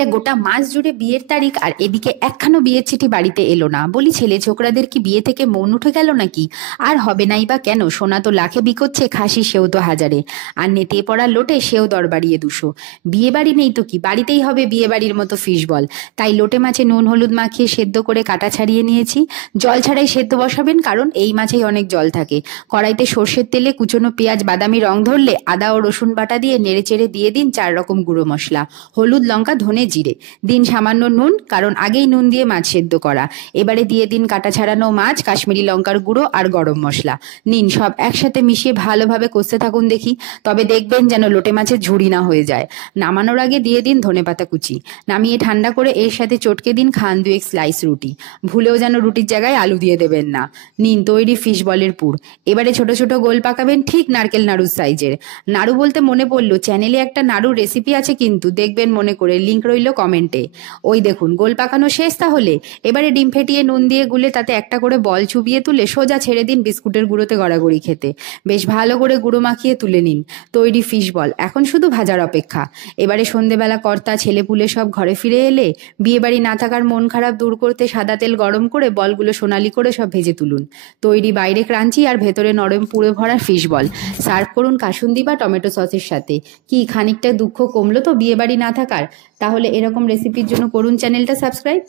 একটা গোটা মাস জুড়ে বিয়ের তারিখ, আর এদিকে একখানো বিয়ের চিঠি বাড়িতে এলো না। বলি, ছেলে ছোকরাদের কি বিয়ে থেকে মন উঠে গেল নাকি? আর হবে নাই বা কেন? সোনা তো লাখে বিকোচ্ছে, খাসি সেও তো হাজারে, আর নেতিয়ে পড়া লোটে সেও দর বাড়িয়ে 200। বিয়ে বাড়ি নেই তো কি, বাড়িতেই হবে বিয়ে বাড়ির মতো ফিস বল। তাই লোটে মাছে নুন হলুদ মাখিয়ে সেদ্ধ করে কাটা ছাড়িয়ে নিয়েছি। জল ছাড়াই সেদ্ধ বসাবেন, কারণ এই মাছেই অনেক জল থাকে। কড়াইতে সর্ষের তেলে কুচনো পেঁয়াজ বাদামি রং ধরলে আদা ও রসুন বাটা দিয়ে নেড়েচেড়ে দিয়ে দিন 4 রকম গুঁড়ো মশলা, হলুদ, লঙ্কা, ধনে, জিরে। দিন সামান্য নুন, কারণ আগেই নুন দিয়ে মাছ সেদ্ধ করা। এবারে দিয়ে দিন কাটা ছাড়ানো মাছ, কাশ্মীরি লঙ্কার গুঁড়ো আর গরম মশলা। নিন, সব একসাথে মিশিয়ে ভালোভাবে কষতে থাকুন দেখি। তবে দেখবেন যেন লোটে মাছের ঝুড়ি না হয়ে যায়। নামানোর আগে দিয়ে দিন ধনেপাতা কুচি। নামিয়ে ঠান্ডা করে এর সাথে চটকে দিন খান 2 স্লাইস রুটি। ভুলেও যেন রুটির জায়গায় আলু দিয়ে দেবেন না। নিন তৈরি ফিশ বলের পুর। এবারে ছোট ছোট গোল পাকাবেন, ঠিক নারকেল নাড়ুর সাইজের। নাড়ু বলতে মনে পড়লো, চ্যানেলে একটা নাড়ুর রেসিপি আছে কিন্তু, দেখবেন মনে করে, লিংক রইল কমেন্টে। ওই দেখুন গোল পাকানো শেষ তাহলে। এবারে ডিম ফেটিয়ে নুন দিয়ে গুলে তাতে একটা করে বল চুবিয়ে তুলে সোজা ছেড়ে দিন বিস্কুটের গুঁড়োতে গড়াগড়ি খেতে। বেশ ভালো করে গুঁড়ো মাখিয়ে তুলে নিন। তৈরি ফিশ বল এখন শুধু ভাজার অপেক্ষা। এবারে সন্ধেবেলা কর্তা ছেলেপুলে সব ঘরে ফিরে এলে বিয়েবাড়ি না থাকার মন খারাপ দূর করতে সাদা তেল গরম করে বলগুলো সোনালি করে সব ভেজে তুলুন। তৈরি বাইরে ক্রাঞ্চি আর ভেতরে নরম পুড়ে ভরা ফিশ বল। সার্ভ করুন কাসুন্দি বা টমেটো সসের সাথে। কি খানিকটা দুঃখ কমলো তো বিয়েবাড়ি না থাকার? তাহলে এরকম রেসিপির জন্য করুন চ্যানেলটা সাবস্ক্রাইব।